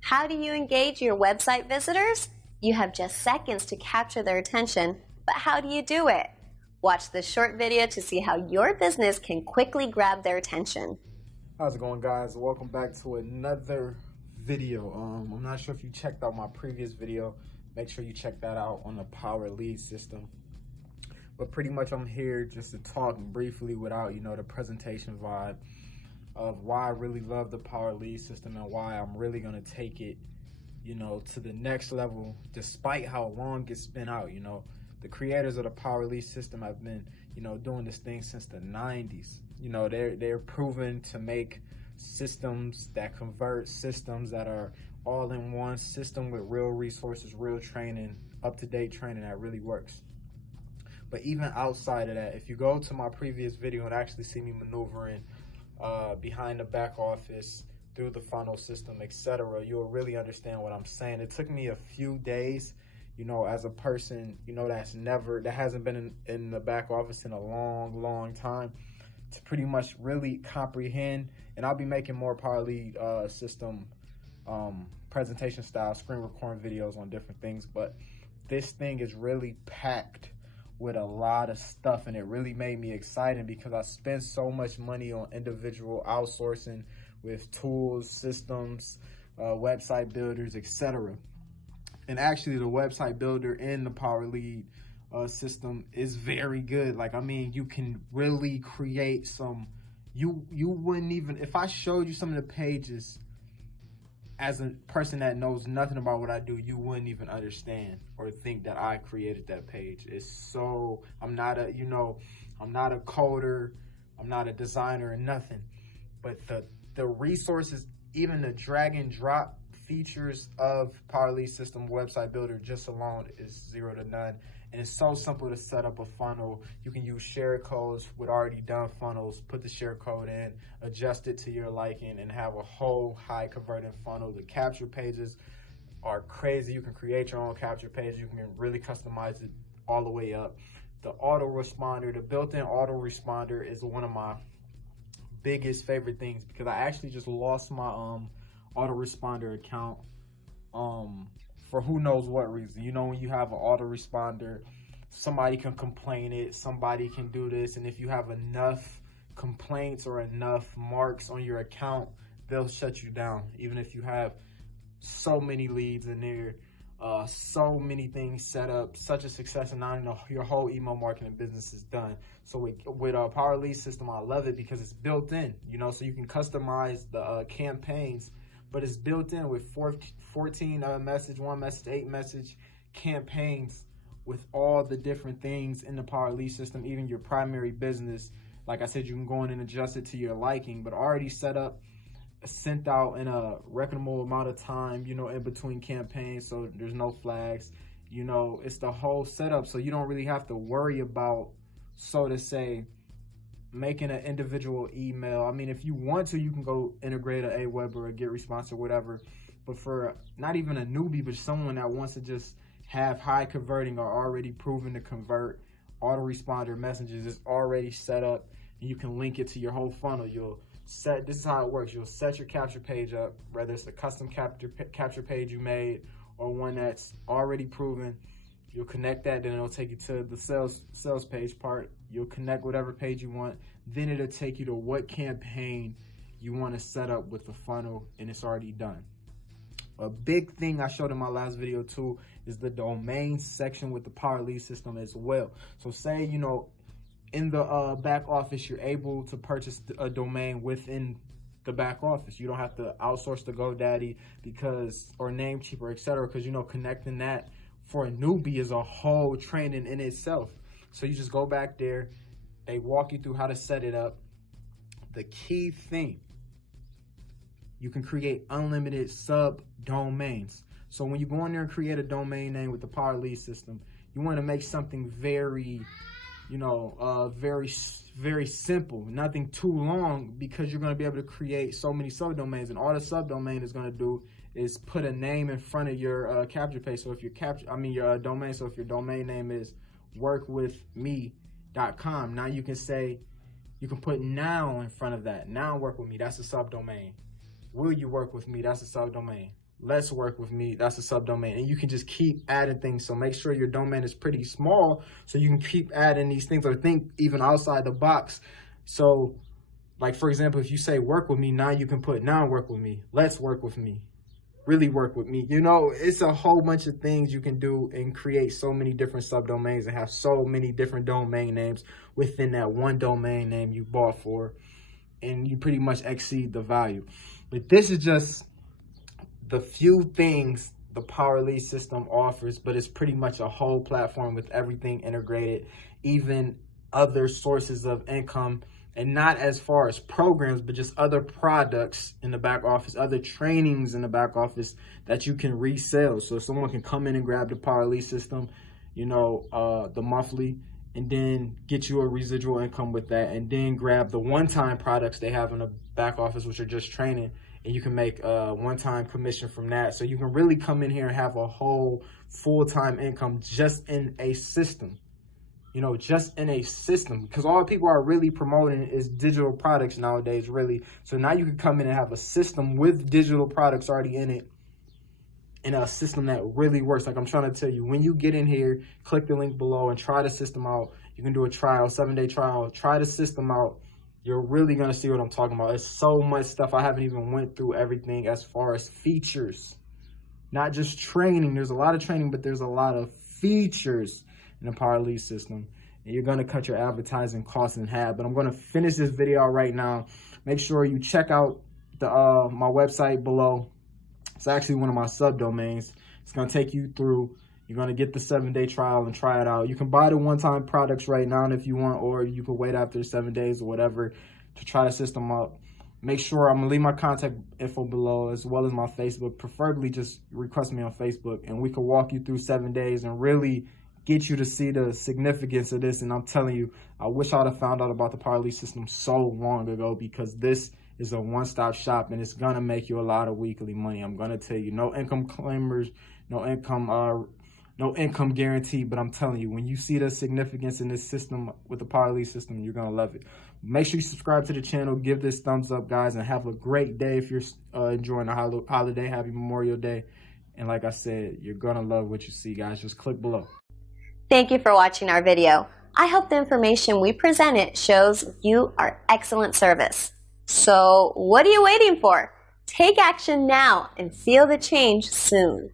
How do you engage your website visitors? You have just seconds to capture their attention, but how do you do it? Watch this short video to see how your business can quickly grab their attention. How's it going, guys? Welcome back to another video. I'm not sure if you checked out my previous video. Make sure you check that out on the power lead system. But pretty much I'm here just to talk briefly without, the presentation vibe of why I really love the power lead system and why I'm really going to take it, to the next level, despite how long it's been out. The creators of the power lead system have been, doing this thing since the 90s. They're proven to make systems that convert, systems that are all in one system with real resources, real training, up-to-date training that really works. But even outside of that, if you go to my previous video and actually see me maneuvering behind the back office, through the funnel system, etc., you'll really understand what I'm saying. It took me a few days, as a person, that hasn't been in the back office in a long time, to pretty much really comprehend. And I'll be making more power lead system presentation style screen recording videos on different things, but this thing is really packed with a lot of stuff, and it really made me excited because I spent so much money on individual outsourcing with tools, systems, website builders, etc. And actually the website builder in the power lead system is very good. You can really create some, you wouldn't even, if I showed you some of the pages as a person that knows nothing about what I do, you wouldn't even understand or think that I created that page. It's so, I'm not a coder, I'm not a designer or nothing, but the resources, even the drag and drop features of power lead system website builder just alone is 0 to none. And it's so simple to set up a funnel. You can use share codes with already done funnels, put the share code in, adjust it to your liking, and have a whole high converting funnel. The capture pages are crazy. You can create your own capture page. You can really customize it all the way up. The autoresponder, the built-in autoresponder is one of my biggest favorite things because I actually just lost my autoresponder account for who knows what reason. When you have an autoresponder, somebody can complain it, somebody can do this, and if you have enough complaints or enough marks on your account, they'll shut you down. Even if you have so many leads in there, so many things set up, such a success, and now your whole email marketing business is done. So with a power lead system, I love it because it's built in, so you can customize the campaigns, but it's built in with 14 message, 1 message, 8 message campaigns with all the different things in the power lead system. Even your primary business, like I said, you can go in and adjust it to your liking, but already set up, sent out in a reckonable amount of time, in between campaigns, so there's no flags. It's the whole setup, so you don't really have to worry about, so to say, making an individual email. If you want to, you can go integrate a Aweber or a GetResponse or whatever, but for not even a newbie, but someone that wants to just have high converting or already proven to convert, autoresponder messages is already set up, and you can link it to your whole funnel. This is how it works. You'll set your capture page up, whether it's a custom capture page you made or one that's already proven. You'll connect that, then it'll take you to the sales page part. You'll connect whatever page you want. Then it'll take you to what campaign you want to set up with the funnel, and it's already done. A big thing I showed in my last video too is the domain section with the power lead system as well. So say, in the back office, you're able to purchase a domain within the back office. You don't have to outsource to GoDaddy or Namecheap, etc. Because connecting that for a newbie is a whole training in itself. So you just go back there, they walk you through how to set it up. The key thing, you can create unlimited subdomains. So when you go in there and create a domain name with the power lead system, you want to make something very, very simple, nothing too long, because you're going to be able to create so many subdomains, and all the subdomain is going to do is put a name in front of your capture page. So if your your domain, so if your domain name is workwithme.com, now you can say, you can put now in front of that. Now work with me, that's a subdomain. Will you work with me? That's a subdomain. Let's Work With Me, that's a subdomain. And you can just keep adding things. So make sure your domain is pretty small so you can keep adding these things, or think even outside the box. So like, for example, if you say work with me, now you can put now work with me, let's work with me, really work with me. You know, it's a whole bunch of things you can do and create so many different subdomains and have so many different domain names within that one domain name you bought for, and you pretty much exceed the value. But this is just the few things the Power Lead system offers, but it's pretty much a whole platform with everything integrated, even other sources of income, and not as far as programs, but just other products in the back office, other trainings in the back office that you can resell. So someone can come in and grab the Power Lead system, you know, the monthly, and then get you a residual income with that, and then grab the one-time products they have in the back office, which are just training, and you can make a one-time commission from that. So you can really come in here and have a whole full-time income just in a system, you know, just in a system, because all people are really promoting is digital products nowadays, really. So now you can come in and have a system with digital products already in it, in a system that really works. Like I'm trying to tell you, when you get in here, click the link below and try the system out. You can do a trial, 7-day trial, try the system out. You're really going to see what I'm talking about. It's so much stuff. I haven't even went through everything as far as features, not just training. There's a lot of training, but there's a lot of features in the Power Lead system. And you're going to cut your advertising costs in half. But I'm going to finish this video right now. Make sure you check out the my website below. It's actually one of my subdomains. It's going to take you through. You're going to get the 7-day trial and try it out. You can buy the one-time products right now if you want, or you can wait after 7 days or whatever to try the system out. Make sure I'm going to leave my contact info below, as well as my Facebook. Preferably just request me on Facebook, and we can walk you through 7 days and really get you to see the significance of this. And I'm telling you, I wish I'd have found out about the Power Lead system so long ago, because this is a one-stop shop, and it's going to make you a lot of weekly money. I'm going to tell you, no income claimers, no income guarantee, but I'm telling you, when you see the significance in this system with the Power Lead system, you're going to love it. Make sure you subscribe to the channel, give this thumbs up, guys, and have a great day. If you're enjoying the holiday, happy Memorial Day. And like I said, you're going to love what you see, guys. Just click below. Thank you for watching our video. I hope the information we presented shows you our excellent service. So what are you waiting for? Take action now and feel the change soon.